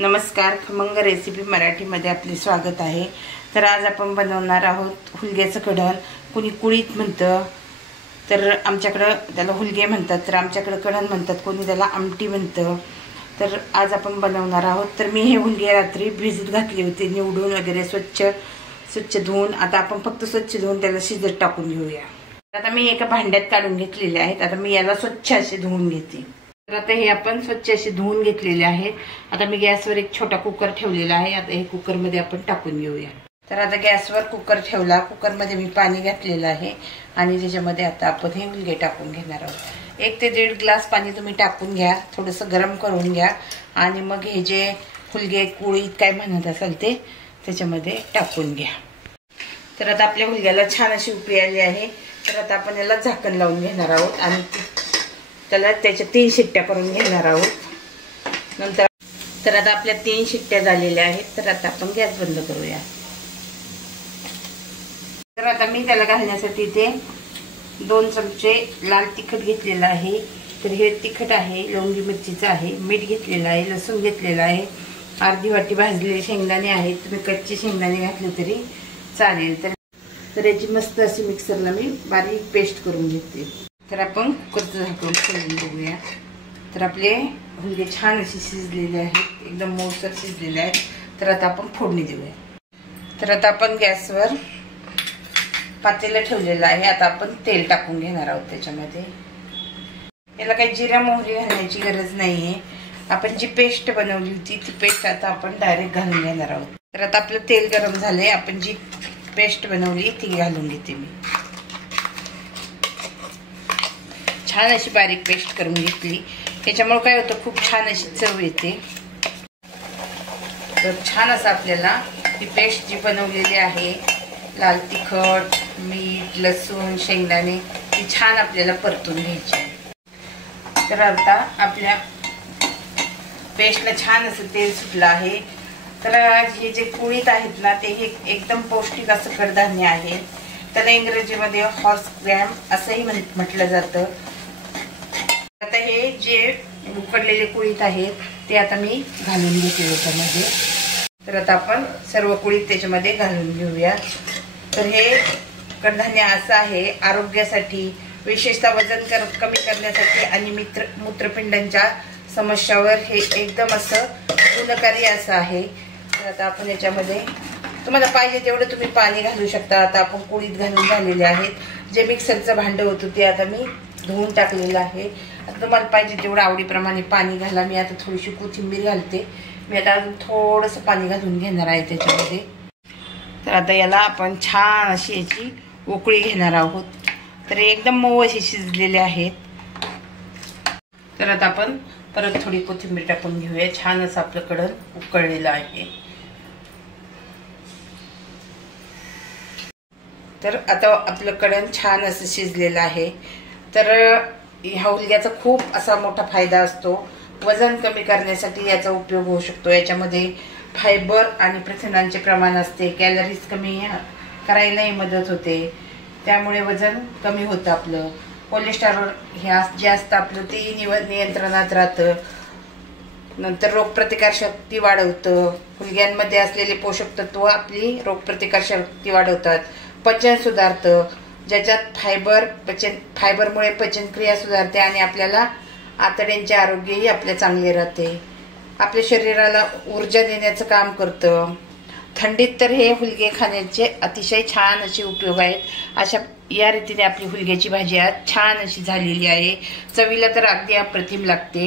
नमस्कार, खमंग रेसिपी मराठीमध्ये आपले स्वागत आहे। तर आज आपण बनवणार आहोत हुलग्याचं कढण। कोणी कुळीत म्हणतं, तर आमच्याकडे त्याला हुलगे म्हणतात, तर आमच्याकडे कढण म्हणतात, कोणी त्याला आमटी म्हणतं। तर आज आपण बनवणार आहोत। तर मी हे हुलगे रात्री भिजत घातले होते, निवडून वगैरे स्वच्छ धुवून। आता आपण फक्त स्वच्छ धुवून त्याला शिजत टाकून घेऊया। आता मी एका भांड्यात काढून घेतलेले आहेत। आता मी याला स्वच्छ असे धुवून घेते। तर आता हे आपण स्वच्छ असे धुवून घेतलेले आहेत। आता मी गॅसवर एक छोटा कुकर ठेवलेला आहे। आता हे कुकर मध्ये आपण टाकून घेऊया। तर आता गॅसवर कुकर ठेवला, कुकर मध्ये मी पाणी घातलेलं आहे आणि त्याच्यामध्ये आता आपण हे हुलगे टाकून घेणार आहोत। 1 ते 1.5 ग्लास पाणी तुम्ही टाकून घ्या, थोडंसं गरम करून घ्या आणि मग हे जे हुलगे कुळीत काय म्हणत असाल ते त्याच्यामध्ये टाकून घ्या। तर आता आपल्या हुलग्याला छान अशी उकळी आली आहे। तर आता आपण याला झाकण लावून घेणार आहोत आणि त्याला त्याच्या 3 शिट्ट्या करून घेणार आहोत। नंतर तर आता आपल्या 3 शिट्ट्या झालेल्या आहेत। तर आता आपण गॅस बंद करूया। तर आता मी त्याला घालण्यासाठी ते 2 चमचे लाल तिखट घेतलेलं आहे। तर हे तिखट आहे, लवंगी मिरचीचं आहे, मीठ घेतलेलं आहे, लसूण घेतलेला आहे, अर्धी वाटी भाजलेले शेंगदाणे आहेत। तुम्ही कच्चे शेंगदाणे घातले तरी चालेल। तर याची मस्त अशी मिक्सरला मी बारीक पेस्ट करून घेते। तर आपण कुकरचं झाकून ठेवून बघूया। तर आपले हुलगे छान असे शिजलेले आहेत, एकदम मऊसर शिजलेले आहेत। तर आता आपण फोडणी देऊया। तर आता आपण गॅसवर पातेलं ठेवलेलं आहे। आता आपण तेल टाकून घेणार आहोत त्याच्यामध्ये। याला काही जिरा मोहरी घालण्याची गरज नाहीये। आपण जी पेस्ट बनवली होती ती पेस्ट आता आपण डायरेक्ट घालून घेणार आहोत। तर आता आपलं तेल गरम झाले, आपण जी पेस्ट बनवली ती घालून घेते मी। छान अशी बारीक पेस्ट करून घेतली, त्याच्यामुळे काय होतं, खूप छान अशी चव येते। तर छान असं आपल्याला ही पेस्ट जी बनवलेली आहे, लाल तिखट, मीठ, लसूण, शेंगदाणे, ती छान आपल्याला परतून घ्यायची। तर आता आपल्या पेस्टला छान असं तेल सुटलं आहे। तर हे जे कुळीत आहेत ना, ते एकदम पौष्टिक असं कडधान्य आहे। त्याला इंग्रजीमध्ये हॉर्स ग्रॅम असंही म्हटलं जातं। आता हे जे उकडलेले कुळीत आहेत ते आता मी घालून घेते त्याच्यामध्ये। तर आता आपण सर्व कुळीत त्याच्यामध्ये घालून घेऊया। तर हे कडधान्य असं आहे आरोग्यासाठी, विशेषतः वजन कमी करण्यासाठी आणि मूत्रपिंडांच्या समस्यावर हे एकदम असं गुणकारी असं आहे। तर आता आपण याच्यामध्ये तुम्हाला पाहिजे तेवढं तुम्ही पाणी घालू शकता। आता आपण कुळीत घालून झालेले आहेत। जे मिक्सरचं भांडं होतं ते आता मी धुवून टाकलेलं आहे। आता तुम्हाला पाहिजे तेवढं आवडीप्रमाणे पाणी घाला। मी आता थोडीशी कोथिंबीर घालते। मी आता अजून थोडंसं पाणी घालून घेणार आहे त्याच्यामध्ये। तर आता याला आपण छान अशी याची उकळी घेणार आहोत। तर एकदम मऊ असे शिजलेले आहेत। तर आता आपण परत थोडी कोथिंबीर टाकून घेऊया। छान असं आपलं कढण उकळलेलं आहे। तर आता आपलं कढण छान असं शिजलेलं आहे। तर ह्या हुलग्याचा खूप असा मोठा फायदा असतो। वजन कमी करण्यासाठी याचा उपयोग होऊ शकतो। याच्यामध्ये फायबर आणि प्रथिनांचे प्रमाण असते, कॅलरीज कमी करायलाही मदत होते, त्यामुळे वजन कमी होतं आपलं। कोलेस्टेरॉल हे जे असतं आपलं ते नियंत्रणात राहतं। नंतर रोगप्रतिकार शक्ती वाढवतं। हुलग्यांमध्ये असलेले पोषक तत्व आपली रोगप्रतिकार शक्ती वाढवतात। पचन सुधारतं, ज्याच्यात फायबरमुळे पचनक्रिया सुधारते आणि आपल्याला आतड्यांचे आरोग्यही आपले चांगले राहते। आपल्या शरीराला ऊर्जा देण्याचं काम करतं। थंडीत तर हे हुलगे खाण्याचे अतिशय छान असे उपयोग आहेत। अशा या रीतीने आपली हुलग्याची भाजी आज छान अशी झालेली आहे। चवीला तर अगदी अप्रतिम लागते।